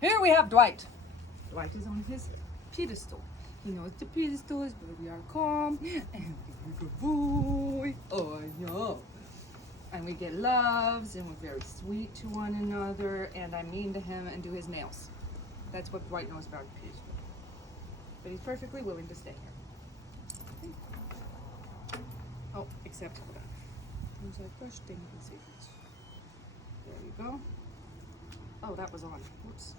Here we have Dwight. Dwight is on his pedestal. He knows the pedestal is where we are calm and we're a good boy. Oh, yeah. And we get loves and we're very sweet to one another, and I'm mean to him and do his nails. That's what Dwight knows about the pedestal. But he's perfectly willing to stay here. Oh, except hold on. There's a brush thing in secrets. There you go. Oh, that was on. Whoops.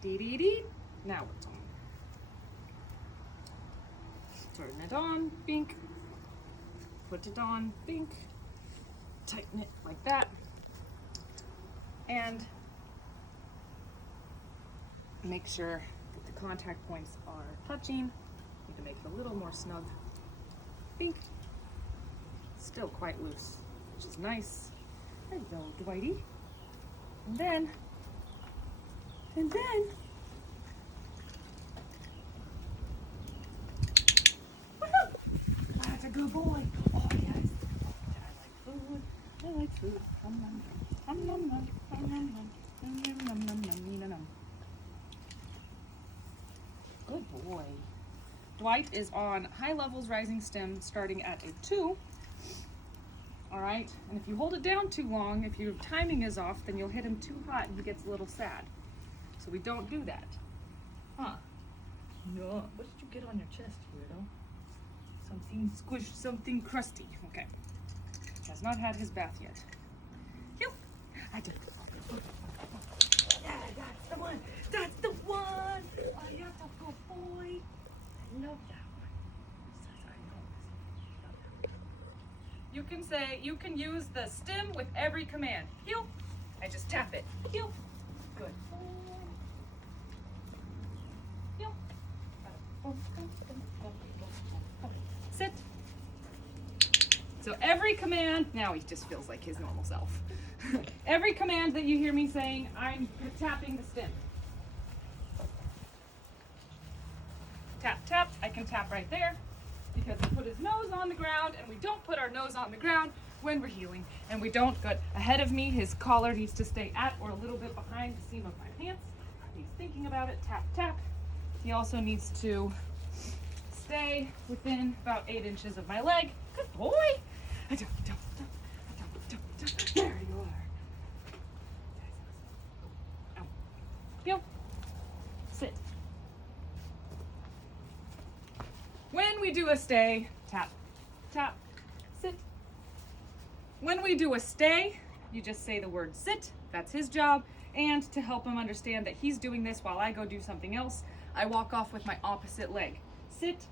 Dee dee dee. Now it's on. Turn it on, bink. Put it on, bink. Tighten it like that. And make sure that the contact points are touching. Need to make it a little more snug. Bink. Still quite loose, which is nice. Hello, Dwighty. And then, that's a good boy. Oh yes. I like food. Nom nom nom nom nom nom nom nom nom nom nom nom. Good boy. Dwight is on high levels rising stem starting at a 2. All right, and if you hold it down too long, if your timing is off, then you'll hit him too hot and he gets a little sad. So we don't do that. Huh? No. What did you get on your chest, weirdo? Something squished, something crusty. Okay. Has not had his bath yet. Yo! I do. Yeah, that's the one. That's the one. Oh, you're the good boy. I love that one. You can use the stem with every command. Heel. I just tap it. Heel. Good. Heel. Sit. So every command, now he just feels like his normal self. Every command that you hear me saying, I'm tapping the stem. Tap, tap. I can tap right there because he put his nose on the ground, and we don't put our nose on the ground when we're healing. And we don't get ahead of me. His collar needs to stay at or a little bit behind the seam of my pants. He's thinking about it. Tap, tap. He also needs to stay within about 8 inches of my leg. Good boy. There you are. Ow. Yo. Sit. When we do a stay, tap, tap, sit. When we do a stay, you just say the word sit. That's his job. And to help him understand that he's doing this while I go do something else, I walk off with my opposite leg. Sit,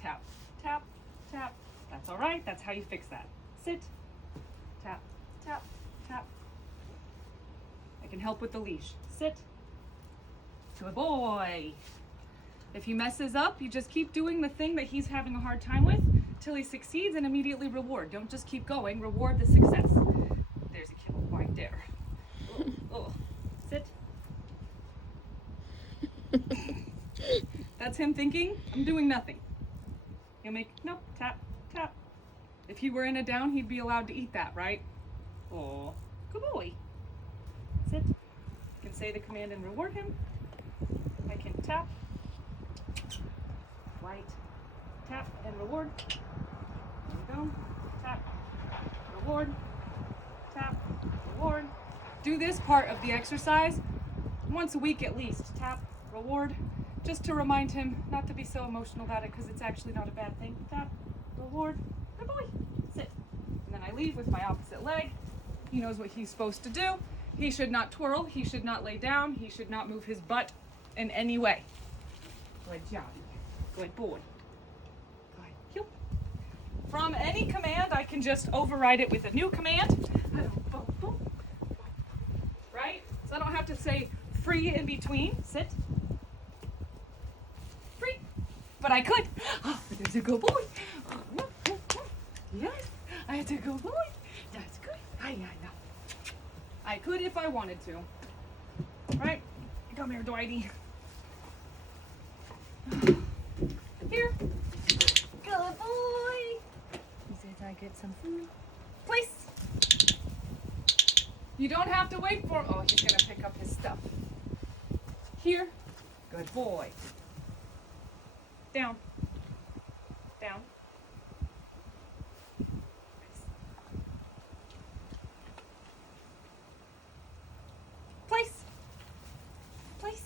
tap, tap, tap. That's all right. That's how you fix that. Sit, tap, tap, tap. I can help with the leash. Sit. Good boy. If he messes up, you just keep doing the thing that he's having a hard time with till he succeeds and immediately reward. Don't just keep going. Reward the success. There's a kibble right there. Oh. Sit. That's him thinking, I'm doing nothing. He'll make, no, tap, tap. If he were in a down, he'd be allowed to eat that, right? Oh, good boy. Sit. I can say the command and reward him. I can tap. Right. Tap and reward. There we go. Tap. Reward. Tap. Reward. Do this part of the exercise once a week at least. Tap. Reward. Just to remind him not to be so emotional about it because it's actually not a bad thing. Tap. Reward. Good boy. Sit. And then I leave with my opposite leg. He knows what he's supposed to do. He should not twirl. He should not lay down. He should not move his butt in any way. Good job. Good boy. Good. From any command, I can just override it with a new command. Right? So I don't have to say free in between. Sit. Free. But I could. Oh, there's a good boy. Yes, I had a good boy. That's good. I know. I could if I wanted to. Right? Come here, Dwighty. Here. Good boy. He says I get some food. Place. You don't have to wait for him. Oh, he's going to pick up his Here. Good boy. Down. Down. Place. Place.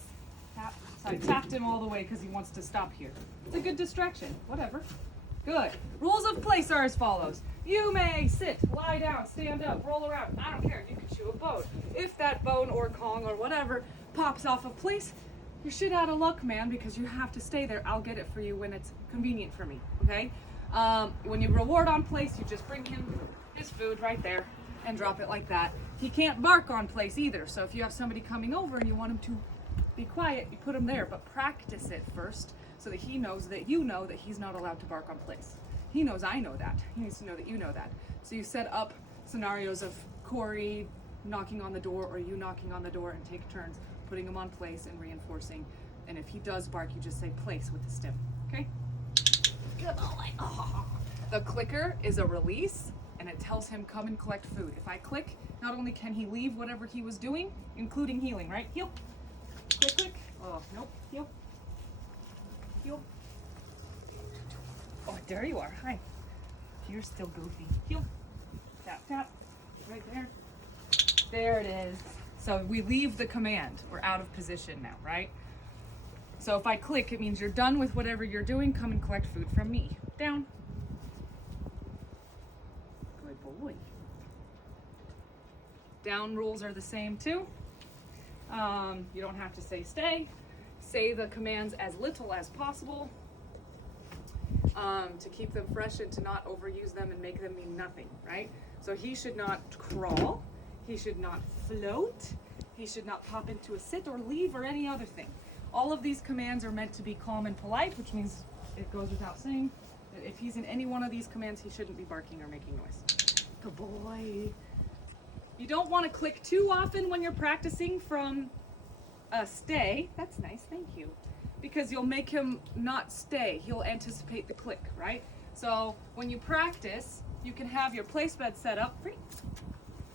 Tap. So I tapped him all the way because he wants to stop here. It's a good distraction. Whatever. Good. Rules of place are as follows. You may sit, lie down, stand up, roll around. I don't care. You can chew a bone. If that bone or Kong or whatever pops off of place, you're shit out of luck, man, because you have to stay there. I'll get it for you when it's convenient for me, okay? When you reward on place, you just bring him his food right there and drop it like that. He can't bark on place either, so if you have somebody coming over and you want him to be quiet, you put him there, but practice it first so that he knows that you know that he's not allowed to bark on place. He knows I know that. He needs to know that you know that. So you set up scenarios of Corey knocking on the door or you knocking on the door and take turns putting him on place and reinforcing. And if he does bark, you just say place with the stem, okay? Good boy. Oh. The clicker is a release and it tells him come and collect food. If I click, not only can he leave whatever he was doing, including healing, right? Heal. Click, click. Oh, nope. Heal. Heal. Oh, there you are. Hi. You're still goofy. Heal. Tap, tap. Right there. There it is. So we leave the command. We're out of position now, right? So if I click, it means you're done with whatever you're doing. Come and collect food from me. Down. Good boy. Down rules are the same too. You don't have to say stay. Say the commands as little as possible to keep them fresh and to not overuse them and make them mean nothing, right? So he should not crawl. He should not float. He should not pop into a sit or leave or any other thing. All of these commands are meant to be calm and polite, which means it goes without saying that if he's in any one of these commands, he shouldn't be barking or making noise. Good boy. You don't want to click too often when you're practicing from a stay. That's nice, thank you. Because you'll make him not stay. He'll anticipate the click, right? So when you practice, you can have your place bed set up.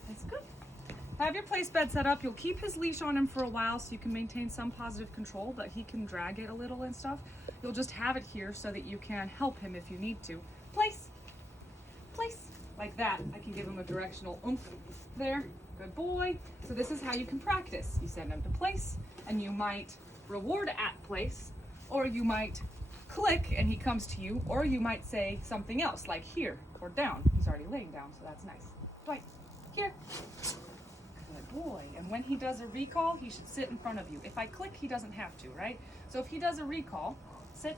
That's good. Have your place bed set up. You'll keep his leash on him for a while so you can maintain some positive control, but he can drag it a little and stuff. You'll just have it here so that you can help him if you need to. Place. Place. Like that. I can give him a directional oomph there. Good boy. So this is how you can practice. You send him to place, and you might reward at place, or you might click and he comes to you, or you might say something else like here or down. He's already laying down, so that's nice. Dwight, here. Good boy. And when he does a recall, he should sit in front of you. If I click, he doesn't have to, right? So if he does a recall, sit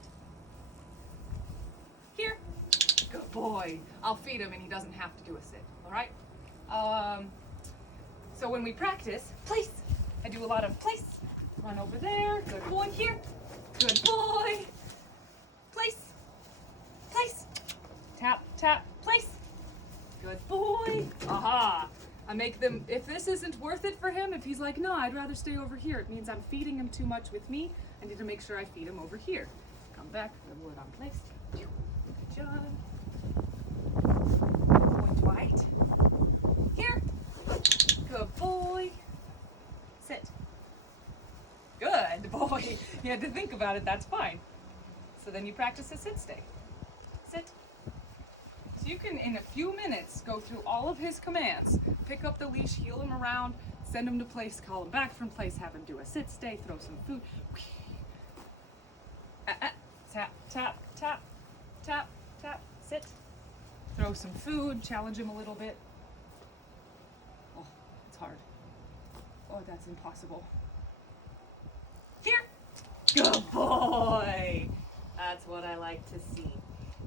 here. Good boy. I'll feed him and he doesn't have to do a sit, all right? So when we practice, place. I do a lot of place. Run over there. Good boy. Here. Good boy. Place. Place. Tap, tap, place. Good boy. Aha. I make them, if this isn't worth it for him, if he's like, no, I'd rather stay over here, it means I'm feeding him too much with me. I need to make sure I feed him over here. Come back. Good word on place. Good job. Good boy, Dwight. Here. Good boy. Sit. Good boy. You had to think about it. That's fine. So then you practice a sit stay. Sit. So you can, in a few minutes, go through all of his commands. Pick up the leash, heel him around, send him to place, call him back from place, have him do a sit stay, throw some food. Tap, tap, tap, tap, tap, sit. Throw some food, challenge him a little bit. Oh, it's hard. Oh, that's impossible. Here. Good boy. That's what I like to see.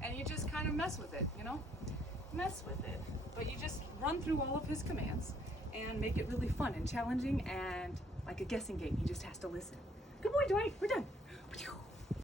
And you just kind of mess with it, you know? Mess with it. But you just run through all of his commands and make it really fun and challenging and like a guessing game. He just has to listen. Good boy, Dwight. We're done.